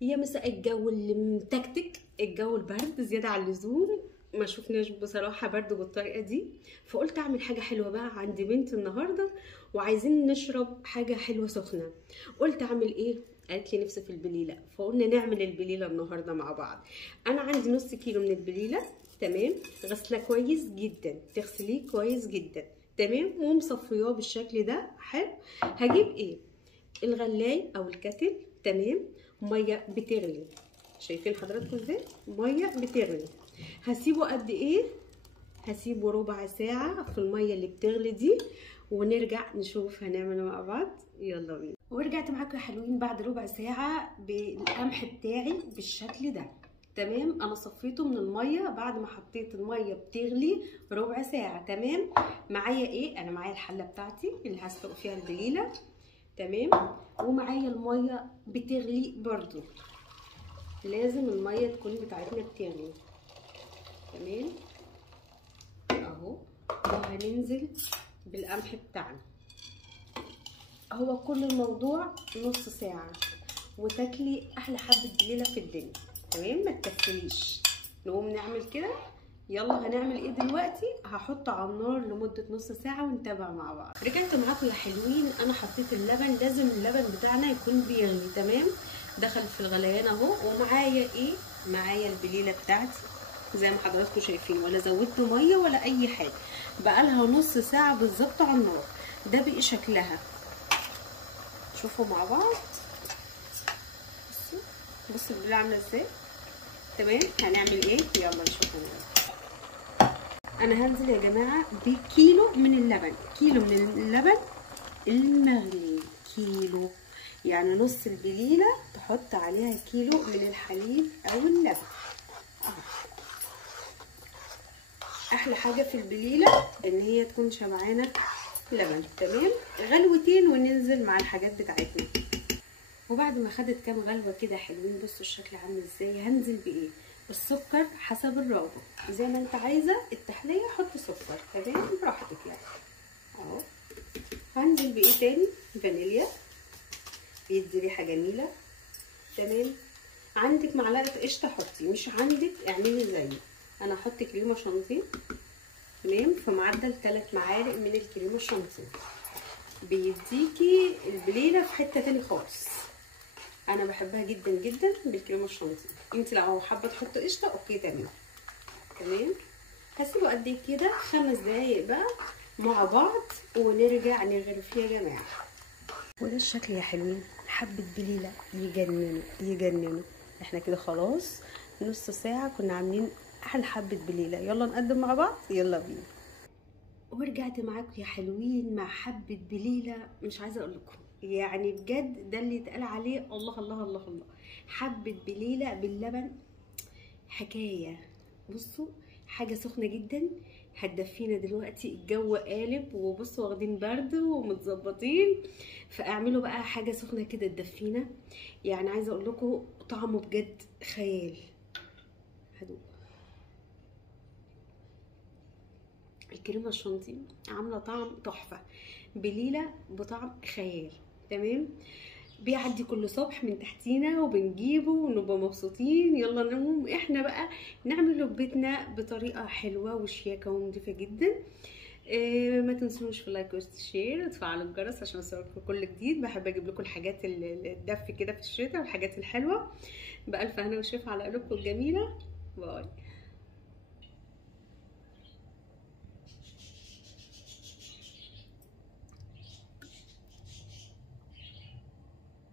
يا مساء الجو اللي متكتك، الجو البرد زياده عن اللزوم. ما شفناش بصراحه برد بالطريقه دي، فقلت اعمل حاجه حلوه بقى عندي بنت النهارده وعايزين نشرب حاجه حلوه سخنه. قلت اعمل ايه؟ قالت لي نفسي في البليله، فقلنا نعمل البليله النهارده مع بعض. انا عندي نص كيلو من البليله، تمام، غسله كويس جدا، تغسليه كويس جدا، تمام، ومصفياه بالشكل ده حلو. هجيب ايه؟ الغلاي او الكتل، تمام، ميه بتغلي، شايفين حضراتكم ازاي؟ ميه بتغلي. هسيبه قد ايه؟ هسيبه ربع ساعه في الميه اللي بتغلي دي، ونرجع نشوف هنعمله مع بعض. يلا بينا. ورجعت معاكم يا حلوين بعد ربع ساعه بالقمح بتاعي بالشكل ده، تمام. انا صفيته من الميه بعد ما حطيت الميه بتغلي ربع ساعه، تمام. معايا ايه؟ انا معايا الحله بتاعتي اللي هسلق فيها البليله، تمام، ومعايا الميه بتغلي برضو، لازم الميه تكون بتاعتنا بتغلي، تمام. اهو، وهننزل بالقمح بتاعنا. هو كل الموضوع نص ساعه وتاكلي احلى حبه بليله في الدنيا، تمام. ما تكسليش، نقوم نعمل كده. يلا هنعمل ايه دلوقتي؟ هحطه على النار لمده نص ساعه ونتابع مع بعض. رجعت معاكم يا حلوين. انا حطيت اللبن، لازم اللبن بتاعنا يكون بيغلي، تمام. دخل في الغليان اهو. ومعايا ايه؟ معايا البليله بتاعتي زي ما حضراتكم شايفين، ولا زودت ميه ولا اي حاجه. بقالها نص ساعه بالظبط على النار. ده بقى شكلها، شوفوا مع بعض. بصوا البليله عامله ازاي، تمام. هنعمل ايه؟ يلا نشوف هنعمل. انا هنزل يا جماعه بكيلو من اللبن، كيلو من اللبن المغلي، كيلو يعني نص البليله تحط عليها كيلو من الحليب او اللبن. احلى حاجه في البليله ان هي تكون شبعانه لبن، تمام. غلوتين وننزل مع الحاجات بتاعتنا. وبعد ما خدت كام غلوه كده حلوين، بصوا الشكل عامل ازاي. هنزل بايه؟ السكر حسب الرغبه، زي ما انت عايزه التحليه حط سكر، تمام، براحتك يعني. اهو. هنزل بايه تاني؟ فانيليا، بيدي ريحه جميله، تمام. عندك معلقه قشطه حطي، مش عندك اعملي زيي. انا هحط كريمه شانتيه، تمام، في معدل 3 معالق من الكريمه الشانتيه، بيديكي البليله في حته تاني خالص. انا بحبها جدا جدا بالكريمه الشانتيه. انت لو حابه تحطي قشطه اوكي، تمام، تمام. هسيبه قد كده 5 دقايق بقى مع بعض ونرجع نغرف يا جماعه. وده الشكل يا حلوين، حبه بليله يجننوا يجننوا. احنا كده خلاص نص ساعه كنا عاملين احلى حبه بليله. يلا نقدم مع بعض، يلا بينا. ورجعت معاكم يا حلوين مع حبه بليله مش عايزه اقول لكم، يعني بجد ده اللي يتقال عليه الله الله الله الله. حبه بليله باللبن حكايه. بصوا، حاجه سخنه جدا هتدفينا دلوقتي، الجو قالب، وبصوا واخدين برد ومتظبطين، فاعملوا بقى حاجه سخنه كده تدفينا. يعني عايزه اقول لكم طعمه بجد خيال. هدوء. الكريمه الشانتيه عامله طعم تحفه، بليله بطعم خيال، تمام. بيعدي كل صبح من تحتينا وبنجيبه ونبقى مبسوطين. يلا نقوم احنا بقى نعمله ببيتنا بطريقه حلوه وشياكه ونضيفه جدا. ما تنسوش في اللايك والشير وتفعلوا الجرس عشان يوصلكم كل جديد. بحب اجيب لكم الحاجات الدف كده في الشتاء والحاجات الحلوه. بألف هنا وشفا على قلوبكم الجميله. باي.